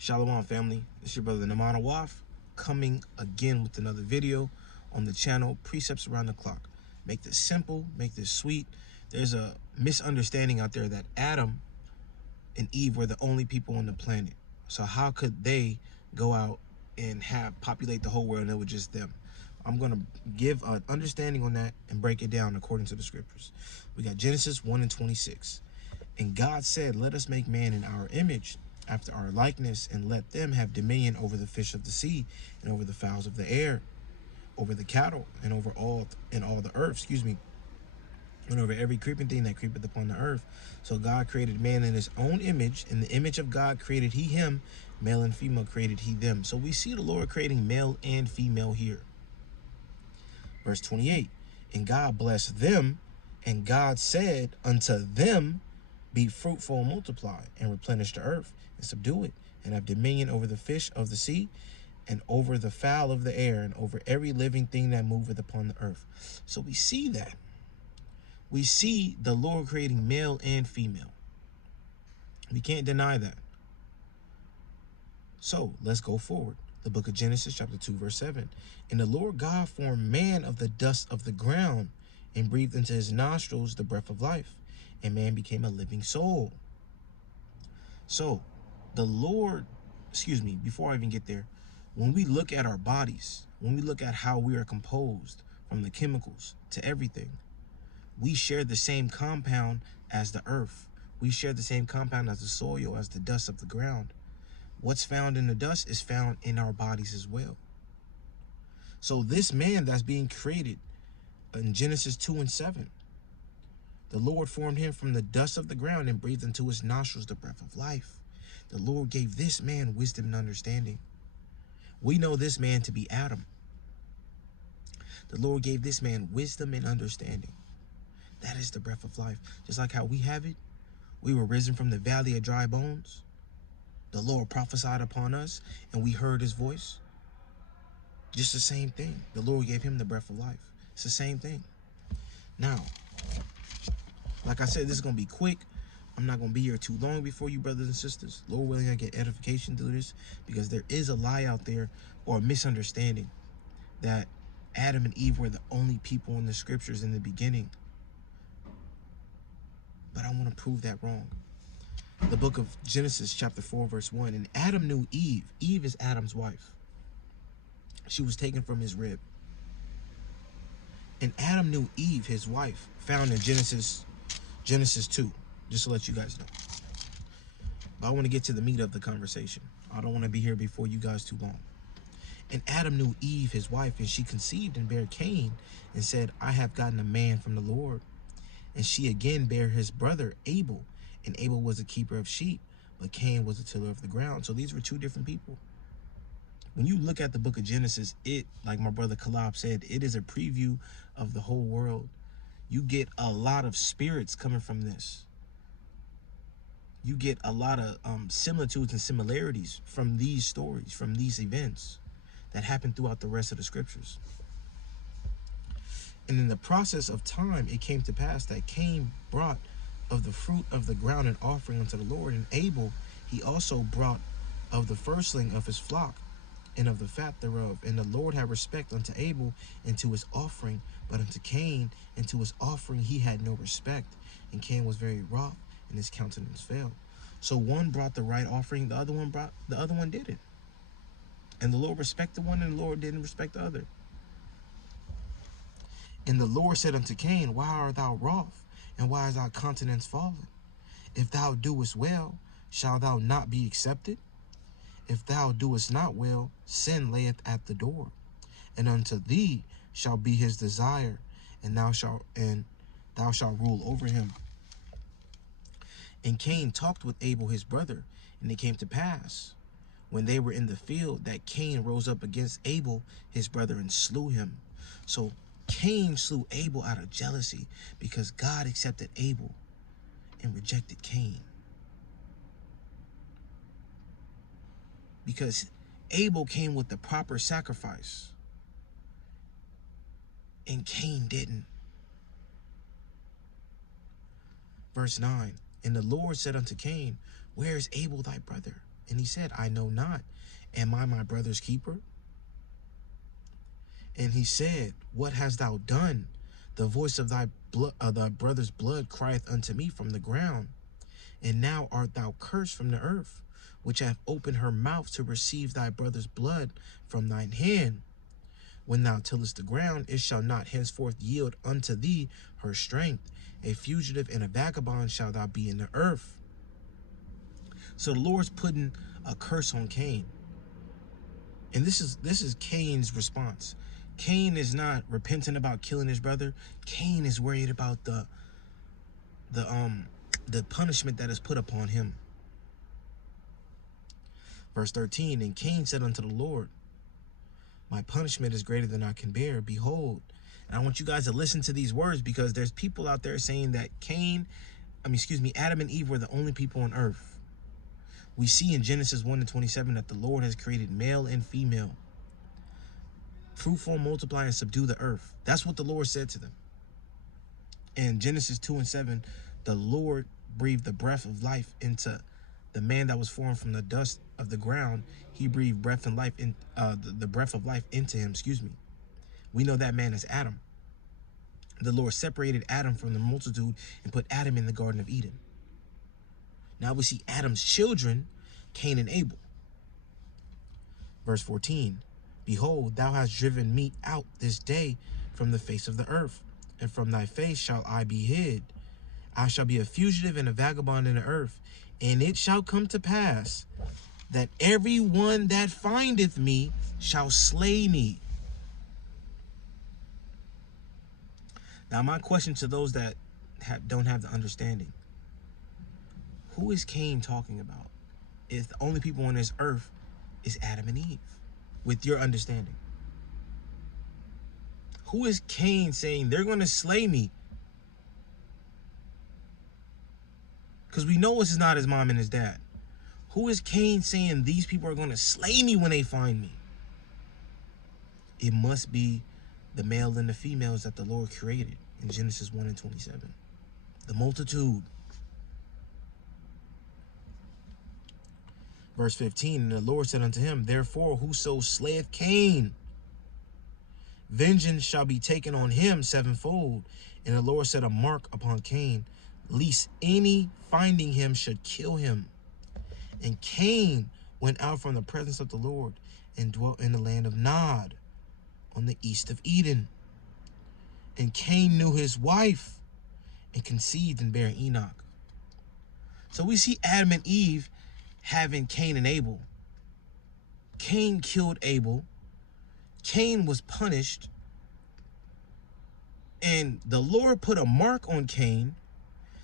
Shalom family, it's your brother Naman Awaf coming again with another video on the channel Precepts Around the Clock. Make this simple, make this sweet. There's a misunderstanding out there that Adam and Eve were the only people on the planet. So how could they go out and populate the whole world and it was just them? I'm going to give an understanding on that and break it down according to the scriptures. We got Genesis 1:26. And God said, let us make man in our image, after our likeness, and let them have dominion over the fish of the sea, and over the fowls of the air, over the cattle, and over all the earth, and over every creeping thing that creepeth upon the earth. So God created man in his own image. In the image of God created he him, male and female created he them. So we see the Lord creating male and female here. Verse 28, and God blessed them, and God said unto them, be fruitful and multiply, and replenish the earth, and subdue it, and have dominion over the fish of the sea, and over the fowl of the air, and over every living thing that moveth upon the earth. So we see that. We see the Lord creating male and female. We can't deny that. So let's go forward. The book of Genesis chapter 2 verse 7. And the Lord God formed man of the dust of the ground, and breathed into his nostrils the breath of life, and man became a living soul. So the Lord, before I even get there, when we look at our bodies, when we look at how we are composed, from the chemicals to everything, we share the same compound as the earth. We share the same compound as the soil, as the dust of the ground. What's found in the dust is found in our bodies as well. So this man that's being created in Genesis 2:7, the Lord formed him from the dust of the ground and breathed into his nostrils the breath of life. The Lord gave this man wisdom and understanding. We know this man to be Adam. The Lord gave this man wisdom and understanding. That is the breath of life. Just like how we have it, we were risen from the valley of dry bones. The Lord prophesied upon us and we heard his voice. Just the same thing. The Lord gave him the breath of life. It's the same thing. Now, like I said, this is going to be quick. I'm not going to be here too long before you, brothers and sisters. Lord willing, I get edification through this, because there is a lie out there, or a misunderstanding, that Adam and Eve were the only people in the scriptures in the beginning. But I want to prove that wrong. The book of Genesis chapter 4 verse 1. And Adam knew Eve. Eve is Adam's wife. She was taken from his rib. And Adam knew Eve, his wife, found in Genesis 2, just to let you guys know. But I want to get to the meat of the conversation. I don't want to be here before you guys too long. And Adam knew Eve, his wife, and she conceived and bare Cain, and said, I have gotten a man from the Lord. And she again bare his brother Abel, and Abel was a keeper of sheep, but Cain was a tiller of the ground. So these were two different people. When you look at the book of Genesis, it, like my brother Kalab said, it is a preview of the whole world. You get a lot of spirits coming from this. You get a lot of similitudes and similarities from these stories, from these events that happen throughout the rest of the scriptures. And in the process of time, it came to pass that Cain brought of the fruit of the ground an offering unto the Lord, and Abel he also brought of the firstling of his flock, and of the fat thereof. And the Lord had respect unto Abel and to his offering, but unto Cain and to his offering he had no respect. And Cain was very wroth, and his countenance fell. So one brought the right offering, the other one didn't. And the Lord respected one, and the Lord didn't respect the other. And the Lord said unto Cain, why art thou wroth, and why is thy countenance fallen? If thou doest well, shalt thou not be accepted? If thou doest not well, sin layeth at the door, and unto thee shall be his desire, and thou shalt rule over him. And Cain talked with Abel his brother, and it came to pass, when they were in the field, that Cain rose up against Abel his brother and slew him. So Cain slew Abel out of jealousy, because God accepted Abel and rejected Cain. Because Abel came with the proper sacrifice, and Cain didn't. Verse 9, and the Lord said unto Cain, where is Abel thy brother? And he said, I know not. Am I my brother's keeper? And he said, what hast thou done? The voice of thy brother's blood crieth unto me from the ground. And now art thou cursed from the earth, which hath opened her mouth to receive thy brother's blood from thine hand. When thou tillest the ground, it shall not henceforth yield unto thee her strength. A fugitive and a vagabond shalt thou be in the earth. So the Lord's putting a curse on Cain. And this is Cain's response. Cain is not repentant about killing his brother. Cain is worried about the punishment that is put upon him. Verse 13, and Cain said unto the Lord, my punishment is greater than I can bear. Behold, and I want you guys to listen to these words, because there's people out there saying that Adam and Eve were the only people on earth. We see in Genesis 1:27 that the Lord has created male and female. Fruitful, multiply, and subdue the earth. That's what the Lord said to them. In Genesis 2:7, the Lord breathed the breath of life into the man that was formed from the dust of the ground. He breathed breath and life in the breath of life into him. We know that man is Adam. The Lord separated Adam from the multitude and put Adam in the Garden of Eden. Now we see Adam's children, Cain and Abel. Verse 14, behold, thou hast driven me out this day from the face of the earth, and from thy face shall I be hid. I shall be a fugitive and a vagabond in the earth, and it shall come to pass that every one that findeth me shall slay me. Now, my question to those that don't have the understanding, who is Cain talking about? If the only people on this earth is Adam and Eve, with your understanding. Who is Cain saying they're going to slay me? Because we know this is not his mom and his dad. Who is Cain saying these people are going to slay me when they find me? It must be the male and the females that the Lord created in Genesis 1:27. The multitude. Verse 15, and the Lord said unto him, therefore whoso slayeth Cain, vengeance shall be taken on him sevenfold. And the Lord set a mark upon Cain, lest any finding him should kill him. And Cain went out from the presence of the Lord and dwelt in the land of Nod, on the east of Eden. And Cain knew his wife, and conceived and bare Enoch. So we see Adam and Eve having Cain and Abel. Cain killed Abel. Cain was punished. And the Lord put a mark on Cain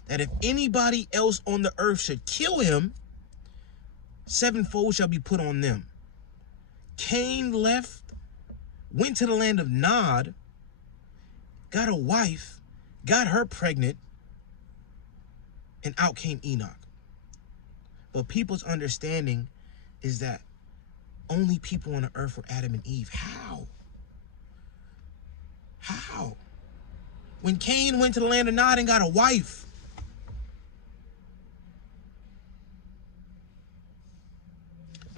that if anybody else on the earth should kill him, sevenfold shall be put on them. Cain left, went to the land of Nod, got a wife, got her pregnant, and out came Enoch. But people's understanding is that only people on the earth were Adam and Eve. How? How? When Cain went to the land of Nod and got a wife.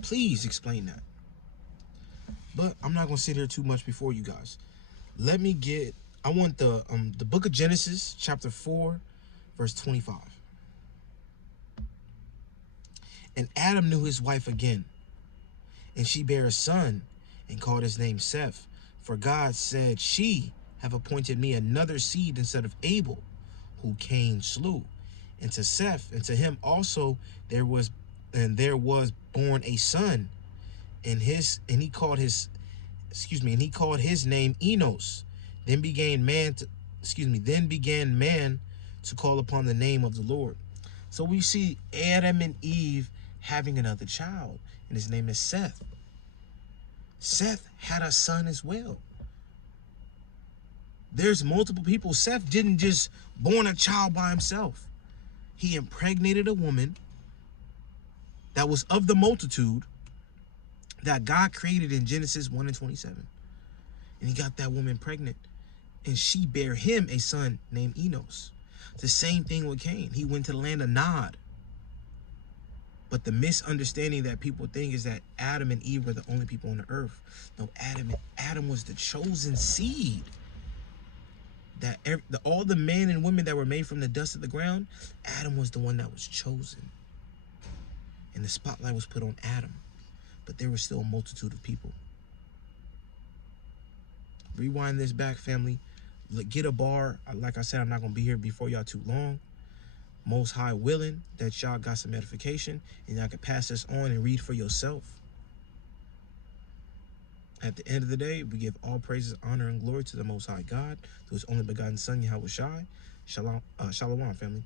Please explain that. But I'm not going to sit here too much before you guys. I want the book of Genesis, chapter 4, verse 25. And Adam knew his wife again, and she bare a son, and called his name Seth. For God said, she have appointed me another seed instead of Abel, who Cain slew. And to Seth, and to him also there was born a son, and he called his name Enos. Then began man to call upon the name of the Lord. So we see Adam and Eve having another child, and his name is Seth. Seth had a son as well. There's multiple people. Seth didn't just born a child by himself. He impregnated a woman that was of the multitude that God created in Genesis 1:27. And he got that woman pregnant, and she bare him a son named Enos. The same thing with Cain. He went to the land of Nod. But the misunderstanding that people think is that Adam and Eve were the only people on the earth. No, Adam was the chosen seed. That all the men and women that were made from the dust of the ground, Adam was the one that was chosen. And the spotlight was put on Adam. But there was still a multitude of people. Rewind this back, family. Get a bar. Like I said, I'm not going to be here before y'all too long. Most High willing that y'all got some edification and y'all can pass this on and read for yourself. At the end of the day, we give all praises, honor, and glory to the Most High God, to his only begotten Son, Yahweh Shai. Shalom, family.